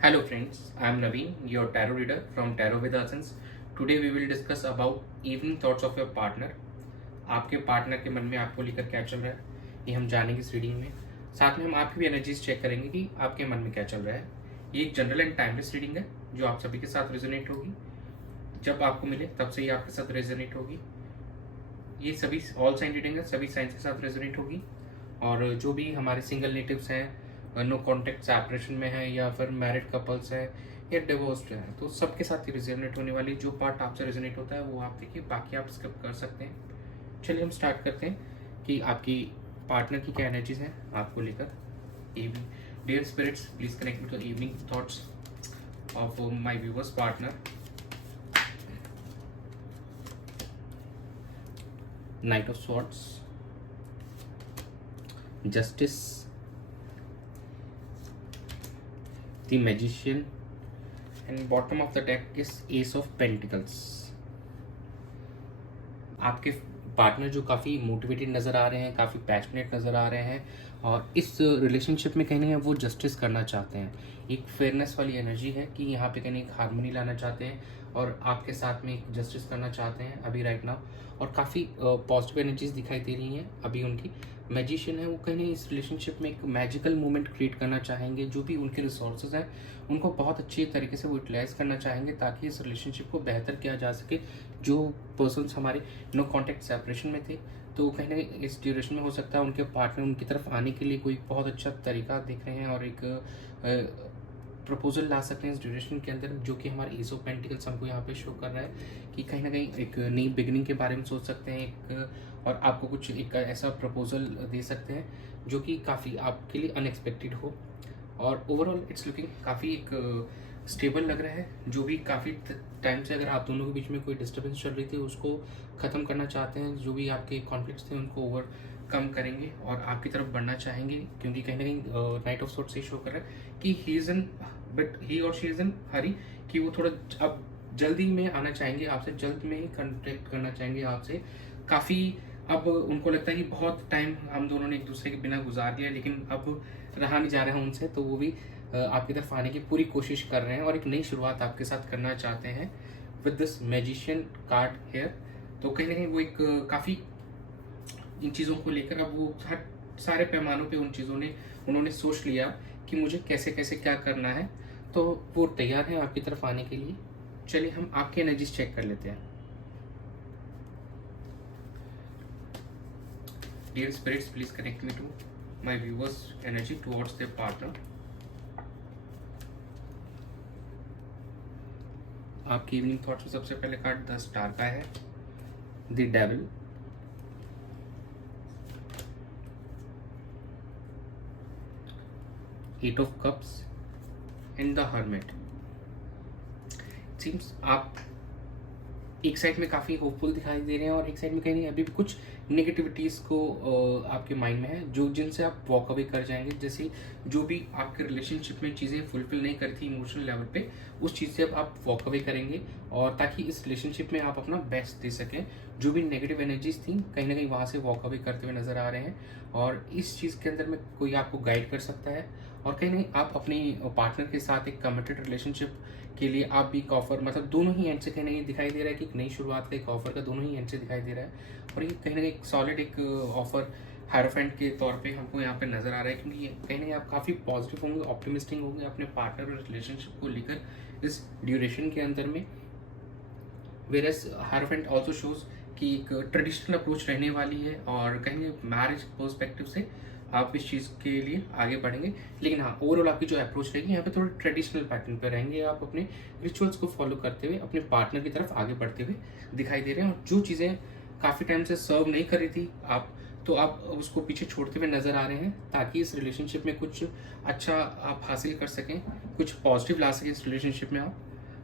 Hello friends, I am Naveen, your tarot reader from Tarot with Ascens. Today we will discuss about evening thoughts of your partner. आपके partner के मन में आपको लेकर क्या चल रहा है ये हम जानेंगे इस रीडिंग में। साथ में हम आपकी भी एनर्जीज चेक करेंगे कि आपके मन में क्या चल रहा है। ये एक जनरल एंड टाइमलेस रीडिंग है जो आप सभी के साथ रेजोनेट होगी। जब आपको मिले तब से ही आपके साथ रेजोनेट होगी। ये सभी ऑल साइन रीडिंग है, सभी साइन के साथ रेजोनेट होगी। और जो भी हमारे सिंगल नेटिव्स हैं, नो कॉन्टेक्ट सेपरेशन में है या फिर मैरिड कपल्स है या डिवोर्स्ड है, तो सबके साथ ही रेजोनेट होने वाली जो पार्ट आपसे रेजोनेट होता है वो आप देखिए, बाकी आप स्किप कर सकते हैं। चलिए हम स्टार्ट करते हैं कि आपकी पार्टनर की क्या एनर्जीज हैं आपको लेकर। Evening dear spirits, please connect with the evening thoughts of my viewers partner. Knight of swords, justice, the magician, and bottom of the deck is ace of pentacles। आपके पार्टनर जो काफ़ी motivated नज़र आ रहे हैं, काफ़ी पैशनेट नज़र आ रहे हैं और इस रिलेशनशिप में कहीं ना कहीं वो जस्टिस करना चाहते हैं। एक फेयरनेस वाली एनर्जी है कि यहाँ पे कहीं एक हारमोनी लाना चाहते हैं और आपके साथ में एक जस्टिस करना चाहते हैं अभी राइट नाउ। और काफ़ी पॉजिटिव एनर्जीज दिखाई दे रही हैं अभी उनकी। मैजिशियन है वो कहीं इस रिलेशनशिप में एक मैजिकल मोमेंट क्रिएट करना चाहेंगे। जो भी उनके रिसोर्सेज हैं उनको बहुत अच्छी तरीके से वो यूटिलाइज करना चाहेंगे ताकि इस रिलेशनशिप को बेहतर किया जा सके। जो पर्सन्स हमारे नो कॉन्टैक्ट सेपरेशन में थे, तो कहीं ना कहीं इस ड्यूरेशन में हो सकता है उनके पार्टनर उनकी तरफ आने के लिए कोई बहुत अच्छा तरीका देख रहे हैं और एक प्रपोजल ला सकते हैं इस ड्यूरेशन के अंदर, जो कि हमारे एस ऑफ पेंटिकल्स हमको यहाँ पे शो कर रहा है कि कहीं ना कहीं एक नई बिगनिंग के बारे में सोच सकते हैं एक, और आपको कुछ एक ऐसा प्रपोजल दे सकते हैं जो कि काफ़ी आपके लिए अनएक्सपेक्टेड हो। और ओवरऑल इट्स लुकिंग काफ़ी एक स्टेबल लग रहा है। जो भी काफ़ी टाइम से अगर आप दोनों के बीच में कोई डिस्टर्बेंस चल रही थी उसको ख़त्म करना चाहते हैं, जो भी आपके कॉन्फ्लिक्ट्स थे उनको ओवरकम करेंगे और आपकी तरफ बढ़ना चाहेंगे, क्योंकि कहीं ना कहीं नाइट ऑफ सॉर्ट्स से शो कर रहा है कि he is in but he और शी इज़ इन हरी, कि वो थोड़ा अब जल्दी में आना चाहेंगे आपसे, जल्द में ही कॉन्टेक्ट करना चाहेंगे आपसे। काफ़ी अब उनको लगता है कि बहुत टाइम हम दोनों ने एक दूसरे के बिना गुजार दिया लेकिन अब रहा नहीं जा रहा है उनसे, तो वो भी आपकी तरफ आने की पूरी कोशिश कर रहे हैं और एक नई शुरुआत आपके साथ करना चाहते हैं with this magician card here. तो कहीं ना कहीं वो एक काफ़ी इन चीज़ों को लेकर अब वो हर सारे पैमानों पे उन्होंने सोच लिया कि मुझे कैसे कैसे क्या करना है, तो वो तैयार हैं आपकी तरफ आने के लिए। चलिए हम आपकी एनर्जीज चेक कर लेते हैं। Dear spirits, please connect me to my viewers' energy towards their partner। आपकी इवनिंग थॉट्स में सबसे पहले कार्ड द स्टार का है, the devil, eight of cups and the hermit. Seems आप एक साइड में काफ़ी होपफुल दिखाई दे रहे हैं और एक साइड में कहीं नहीं अभी भी कुछ नेगेटिविटीज़ को आपके माइंड में है जो जिनसे आप वॉक अवे कर जाएंगे। जैसे जो भी आपके रिलेशनशिप में चीज़ें फुलफिल नहीं करी थी इमोशनल लेवल पे, उस चीज़ से अब आप वॉक अवे करेंगे और ताकि इस रिलेशनशिप में आप अपना बेस्ट दे सकें। जो भी नेगेटिव एनर्जीज थी कहीं ना कहीं वहाँ से वॉक अवे करते हुए नज़र आ रहे हैं और इस चीज़ के अंदर में कोई आपको गाइड कर सकता है और कहीं नहीं आप अपनी पार्टनर के साथ एक कमिटेड रिलेशनशिप के लिए आप भी एक ऑफर, मतलब दोनों ही एंड से कहीं ना कहीं दिखाई दे रहा है कि एक नई शुरुआत का एक ऑफर का दोनों ही एंड से दिखाई दे रहा है। और ये कहीं ना कहीं एक सॉलिड एक ऑफर हायरोफेंट के तौर पे हमको यहाँ पे नज़र आ रहा है, क्योंकि कहीं ना कहीं आप काफ़ी पॉजिटिव होंगे, ऑप्टिमिस्टिक होंगे अपने पार्टनर और रिलेशनशिप को लेकर इस ड्यूरेशन के अंदर में। वेरस हायरोफेंट ऑल्सो शोज कि एक ट्रेडिशनल अप्रोच रहने वाली है और कहीं मैरिज पर्सपेक्टिव से आप इस चीज़ के लिए आगे बढ़ेंगे। लेकिन हाँ, ओवरऑल आपकी जो अप्रोच रहेगी यहाँ पे थोड़े ट्रेडिशनल पैटर्न पे रहेंगे, आप अपने रिचुअल्स को फॉलो करते हुए अपने पार्टनर की तरफ आगे बढ़ते हुए दिखाई दे रहे हैं। और जो चीज़ें काफ़ी टाइम से सर्व नहीं कर रही थी आप, तो आप उसको पीछे छोड़ते हुए नज़र आ रहे हैं ताकि इस रिलेशनशिप में कुछ अच्छा आप हासिल कर सकें, कुछ पॉजिटिव ला सकें इस रिलेशनशिप में आप।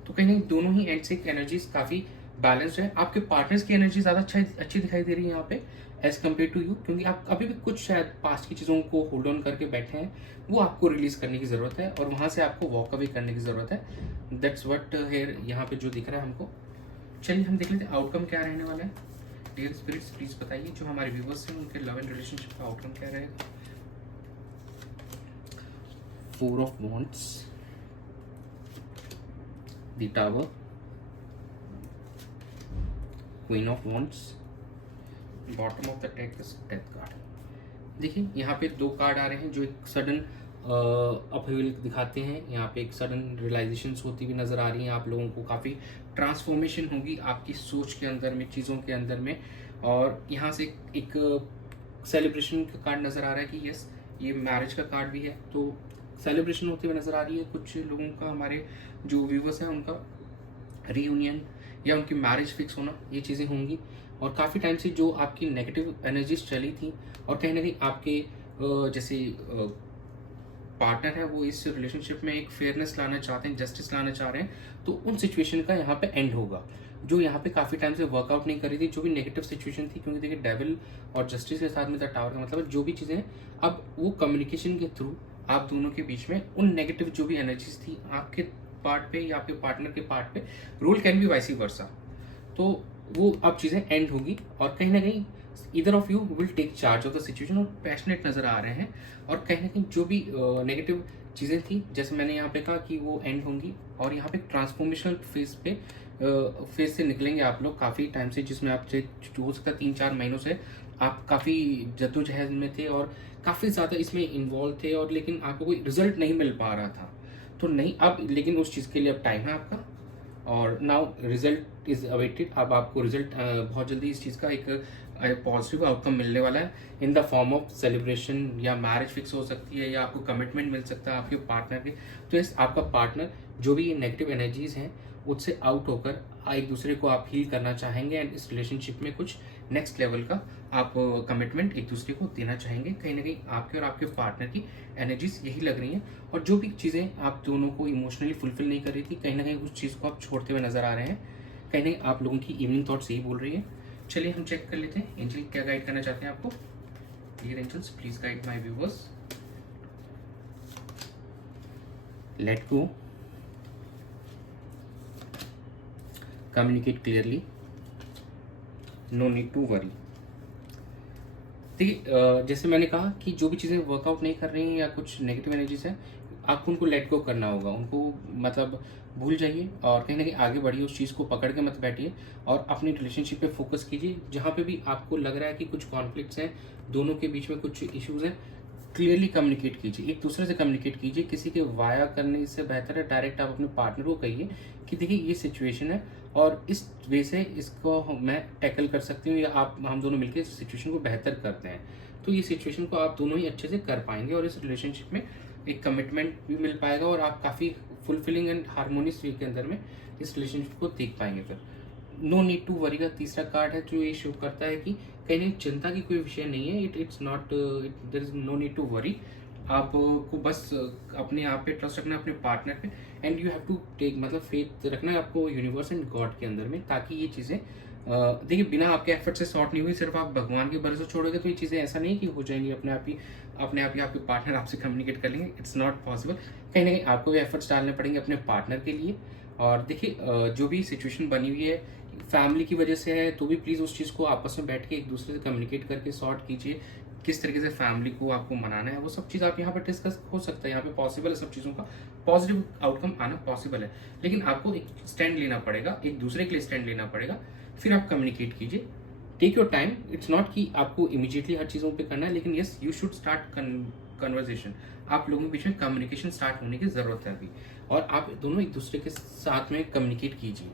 तो कहीं नहीं दोनों ही एंड से एनर्जीज काफ़ी बैलेंस्ड है। आपके पार्टनर्स की एनर्जी ज़्यादा अच्छी दिखाई दे रही है यहाँ पे एज कम्पेयर टू यू, क्योंकि आप अभी भी कुछ शायद पास्ट की चीज़ों को होल्ड ऑन करके बैठे हैं, वो आपको रिलीज करने की ज़रूरत है और वहाँ से आपको वॉक अवे करने की ज़रूरत है। दैट्स व्हाट हेयर यहाँ पे जो दिख रहा है हमको। चलिए हम देख लेते हैं आउटकम क्या रहने वाला है। डियर स्पिरिट्स प्लीज बताइए जो हमारे व्यूवर्स हैं उनके लव एंड रिलेशनशिप का आउटकम क्या रहेगा। 4 of Wands, the tower, queen of wands, bottom of the deck is death card. देखिए यहाँ पे दो कार्ड आ रहे हैं जो एक सडन अपहील दिखाते हैं। यहाँ पे एक सडन रियलाइजेशंस होती हुई नज़र आ रही हैं आप लोगों को, काफ़ी ट्रांसफॉर्मेशन होगी आपकी सोच के अंदर में, चीज़ों के अंदर में। और यहाँ से एक सेलिब्रेशन का कार्ड नज़र आ रहा है कि यस, ये मैरिज का कार्ड भी है, तो सेलिब्रेशन होती हुई नज़र आ रही है। कुछ लोगों का, हमारे जो व्यूवर्स हैं, उनका रीयूनियन या उनकी मैरिज फिक्स होना, ये चीज़ें होंगी। और काफ़ी टाइम से जो आपकी नेगेटिव एनर्जीज चली थी और कहीं ना कहीं आपके जैसे पार्टनर है वो इस रिलेशनशिप में एक फेयरनेस लाना चाहते हैं, जस्टिस लाना चाह रहे हैं, तो उन सिचुएशन का यहाँ पे एंड होगा जो यहाँ पे काफ़ी टाइम से वर्कआउट नहीं कर रही थी, जो भी नेगेटिव सिचुएशन थी। क्योंकि देखिए डेविल और जस्टिस के साथ में द टावर का मतलब जो भी चीज़ें हैं, अब वो कम्युनिकेशन के थ्रू आप दोनों के बीच में उन नेगेटिव जो भी एनर्जीज थी आपके पार्ट पे या आपके पार्टनर के पार्ट पे, role can be vice versa, तो वो अब चीज़ें एंड होगी। और कहीं ना कहीं either of you will take charge of the situation और पैशनेट नज़र आ रहे हैं। और कहीं ना कहीं जो भी नेगेटिव चीज़ें थी, जैसे मैंने यहाँ पे कहा कि वो एंड होंगी। और यहाँ पे ट्रांसफॉर्मेशनल फेज से निकलेंगे आप लोग काफ़ी टाइम से, जिसमें आप हो सकता है 3-4 महीनों से आप काफ़ी जद्दोजहद में थे और काफ़ी ज़्यादा इसमें इन्वॉल्व थे, और लेकिन आपको कोई रिजल्ट नहीं मिल पा रहा था। तो नहीं, अब लेकिन उस चीज़ के लिए अब टाइम है आपका, और नाउ रिजल्ट इज अवेटेड। अब आपको रिजल्ट बहुत जल्दी इस चीज़ का एक पॉजिटिव आउटकम मिलने वाला है in the form of celebration, या मैरिज फिक्स हो सकती है, या आपको कमिटमेंट मिल सकता है आपके पार्टनर के। तो इस आपका पार्टनर जो भी नेगेटिव एनर्जीज हैं उससे आउट होकर एक दूसरे को आप हील करना चाहेंगे, एंड इस रिलेशनशिप में कुछ नेक्स्ट लेवल का आप कमिटमेंट एक दूसरे को देना चाहेंगे। कहीं ना कहीं आपके और आपके पार्टनर की एनर्जीज यही लग रही हैं। और जो भी चीज़ें आप दोनों को इमोशनली फुलफिल नहीं कर रही थी, कहीं ना कहीं उस चीज़ को आप छोड़ते हुए नजर आ रहे हैं। कहीं ना कहीं आप लोगों की इवनिंग थॉट्स यही बोल रही है। चलिए हम चेक कर लेते हैं एंजल क्या गाइड करना चाहते हैं आपको। Dear angels, please guide my viewers. Let go, communicate clearly, no need to worry. देखिए जैसे मैंने कहा कि जो भी चीज़ें वर्कआउट नहीं कर रही हैं या कुछ नेगेटिव एनर्जीज हैं, आपको उनको लेट गो करना होगा, उनको मतलब भूल जाइए और कहीं ना कहीं आगे बढ़िए। उस चीज़ को पकड़ के मत बैठिए और अपनी रिलेशनशिप पे फोकस कीजिए। जहाँ पे भी आपको लग रहा है कि कुछ कॉन्फ्लिक्ट्स हैं, दोनों के बीच में कुछ इश्यूज हैं, क्लियरली कम्युनिकेट कीजिए, एक दूसरे से कम्युनिकेट कीजिए। किसी के वाया करने से बेहतर है डायरेक्ट आप अपने पार्टनर को कहिए कि देखिए ये सिचुएशन है और इस वे से इसको मैं टैकल कर सकती हूँ, या आप हम दोनों मिलकर इस सिचुएशन को बेहतर करते हैं। तो ये सिचुएशन को आप दोनों ही अच्छे से कर पाएंगे और इस रिलेशनशिप में एक कमिटमेंट भी मिल पाएगा और आप काफ़ी फुलफिलिंग एंड हारमोनियस वे के अंदर में इस रिलेशनशिप को देख पाएंगे। फिर नो नीड टू वरी का तीसरा कार्ड है जो ये शो करता है कि कहीं ना चिंता की कोई विषय नहीं है। It's not, there is no need to worry. आपको बस अपने आप पे ट्रस्ट रखना है, अपने पार्टनर पे, and you have to take मतलब फेथ रखना है आपको यूनिवर्स एंड गॉड के अंदर में, ताकि ये चीज़ें देखिए बिना आपके एफर्ट से सॉर्ट नहीं हुई, सिर्फ आप भगवान के भरोसे छोड़ोगे तो ये चीज़ें ऐसा नहीं कि हो जाएंगी अपने आप ही आपके पार्टनर आपसे कम्युनिकेट कर लेंगे। It's not possible. कहीं ना कहीं आपको भी एफर्ट्स डालने पड़ेंगे अपने पार्टनर के लिए। और देखिए जो भी सिचुएशन बनी हुई है फैमिली की वजह से है, तो भी प्लीज़ उस चीज़ को आपस में बैठ के एक दूसरे से कम्युनिकेट करके सॉर्ट कीजिए। किस तरीके से फैमिली को आपको मनाना है वो सब चीज़ आप यहाँ पर डिस्कस हो सकता है, यहाँ पे पॉसिबल है, सब चीज़ों का पॉजिटिव आउटकम आना पॉसिबल है। लेकिन आपको एक स्टैंड लेना पड़ेगा, एक दूसरे के लिए स्टैंड लेना पड़ेगा, फिर आप कम्युनिकेट कीजिए। Take your time. It's not कि आपको इमीडिएटली हर चीज़ों पे करना है, लेकिन yes you should start conversation. आप लोगों के बीच में कम्युनिकेशन स्टार्ट होने की ज़रूरत है अभी, और आप दोनों एक दूसरे के साथ में कम्युनिकेट कीजिए,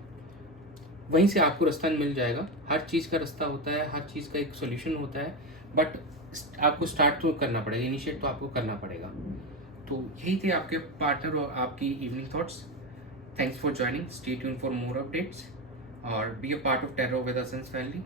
वहीं से आपको रास्ता मिल जाएगा। हर चीज़ का रास्ता होता है, हर चीज़ का एक सोल्यूशन होता है, बट आपको स्टार्ट तो करना पड़ेगा, इनिशिएट तो आपको करना पड़ेगा। तो यही थे आपके पार्टनर और आपकी evening thoughts. Thanks for joining, stay tune for more updates और be a part of tarot with Essence family.